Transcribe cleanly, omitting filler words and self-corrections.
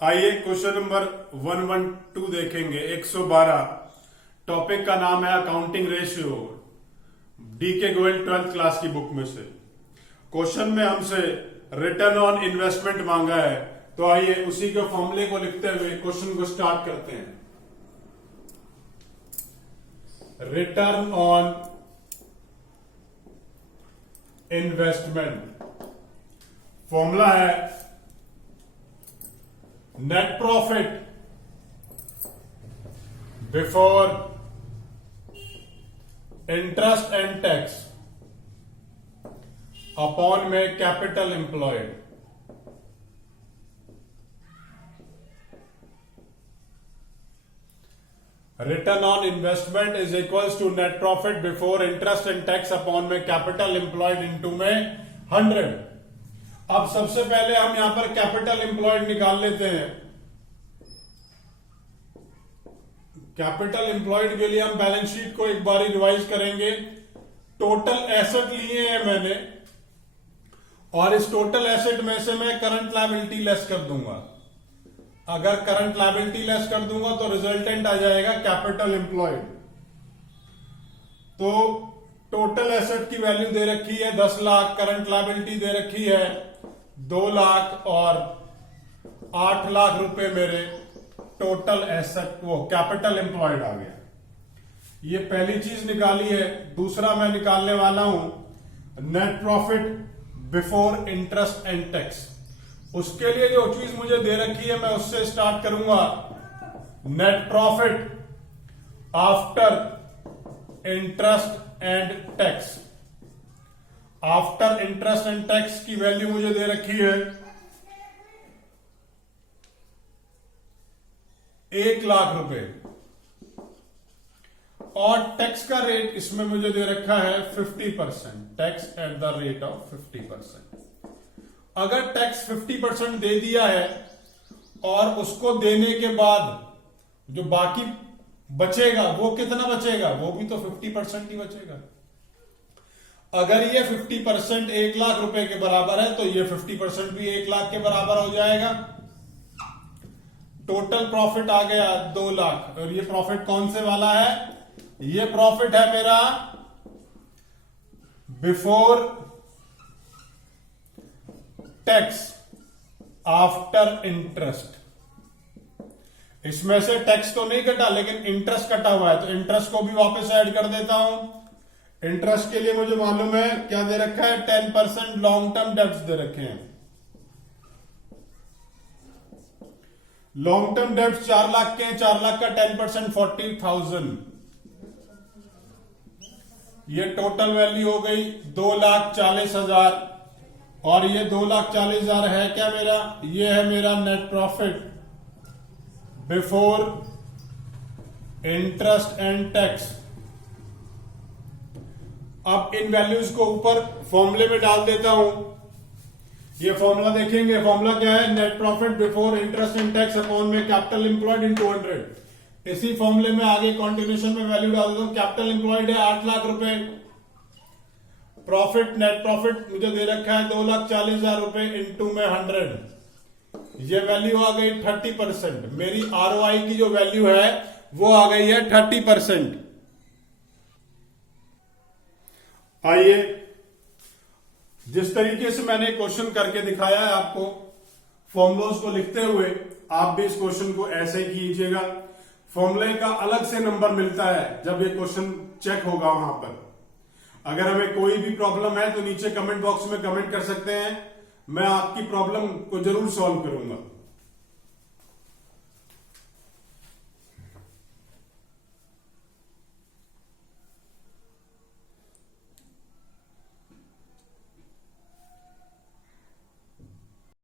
आइए question number 112 देखेंगे। 112 topic का नाम है accounting ratio, DK Goyal 12th class की बुक में से। क्वेश्चन में हमसे रिटर्न ऑन इन्वेस्टमेंट मांगा है, तो आइए उसी के फॉर्मूले को लिखते हुए क्वेश्चन को स्टार्ट करते हैं। रिटर्न ऑन इन्वेस्टमेंट फॉर्मूला है net profit before interest and tax upon में capital employed. Return on investment is equals to net profit before interest and tax upon में कैपिटल एम्प्लॉयड इनटू में 100। अब सबसे पहले हम यहां पर कैपिटल एम्प्लॉयड निकाल लेते हैं। कैपिटल एम्प्लॉयड के लिए हम बैलेंस शीट को एक बार रिवाइज करेंगे। टोटल एसेट लिए हैं मैंने, और इस टोटल एसेट में से मैं करंट लायबिलिटी लेस कर दूंगा। अगर करंट लायबिलिटी लेस कर दूंगा तो रिजल्टेंट आ जाएगा कैपिटल एम्प्लॉयड। तो टोटल एसेट की वैल्यू दे रखी है 10 लाख, करंट लायबिलिटी दे रखी है 2 लाख और 8 लाख रुपए मेरे टोटल एसेट वो कैपिटल एम्प्लॉयड आ गया। ये पहली चीज निकाली है। दूसरा मैं निकालने वाला हूं net profit before interest and tax. उसके लिए जो चीज मुझे दे रखी है मैं उससे स्टार्ट करूंगा। Net profit after interest and tax. After interest and tax की वैल्यू मुझे दे रखी है 1 लाख रुपए, और टैक्स का रेट इसमें मुझे दे रखा है 50%। Tax at the rate of 50%। अगर टैक्स 50% दे दिया है और उसको देने के बाद जो बाकी बचेगा वो कितना बचेगा, वो भी तो 50% ही बचेगा। अगर ये 50% 1 लाख रुपए के बराबर है तो ये 50% भी 1 लाख के बराबर हो जाएगा। टोटल प्रॉफिट आ गया 2 लाख। और ये प्रॉफिट कौन से वाला है? ये प्रॉफिट है मेरा बिफोर टैक्स आफ्टर इंटरेस्ट। इसमें से टैक्स तो नहीं कटा लेकिन इंटरेस्ट कटा हुआ है, तो इंटरेस्ट को भी वापस ऐड कर देता हूं। इंटरेस्ट के लिए मुझे मालूम है क्या दे रखा है, 10% लॉन्ग टर्म डेब्ट्स दे रखे हैं। लॉन्ग टर्म डेब्ट्स 4 लाख के हैं, 4 लाख का 10% 40,000। ये टोटल वैल्यू हो गई 2,40,000। और ये 2,40,000 है क्या मेरा? ये है मेरा net profit before interest and tax. अब इन वैल्यूज को ऊपर फॉर्मूले में डाल देता हूं। ये फॉर्मूला देखेंगे। फॉर्मूला क्या है? Net profit before interest and tax upon में कैपिटल एम्प्लॉयड इन 200। इसी फॉर्मूले में आगे कॉन्टिन्यूशन में वैल्यू डाल देता हूं। कैपिटल एम्प्लॉयड है 8 लाख रुपए। प्रॉफिट नेट प्रॉफिट मुझे दे रखा है 2,40,000 रुपए इंटू में 100। ये वैल्यू आ गई 30%। मेरी आरओआई की जो वैल्यू है वो आ गई है 30%। आइए जिस तरीके से मैंने क्वेश्चन करके दिखाया है आपको, फॉर्मूलोज को लिखते हुए आप भी इस क्वेश्चन को ऐसे ही कीजिएगा। फॉर्मूले का अलग से नंबर मिलता है जब ये क्वेश्चन चेक होगा वहां पर। अगर हमें कोई भी प्रॉब्लम है तो नीचे कमेंट बॉक्स में कमेंट कर सकते हैं, मैं आपकी प्रॉब्लम को जरूर सॉल्व करूंगा।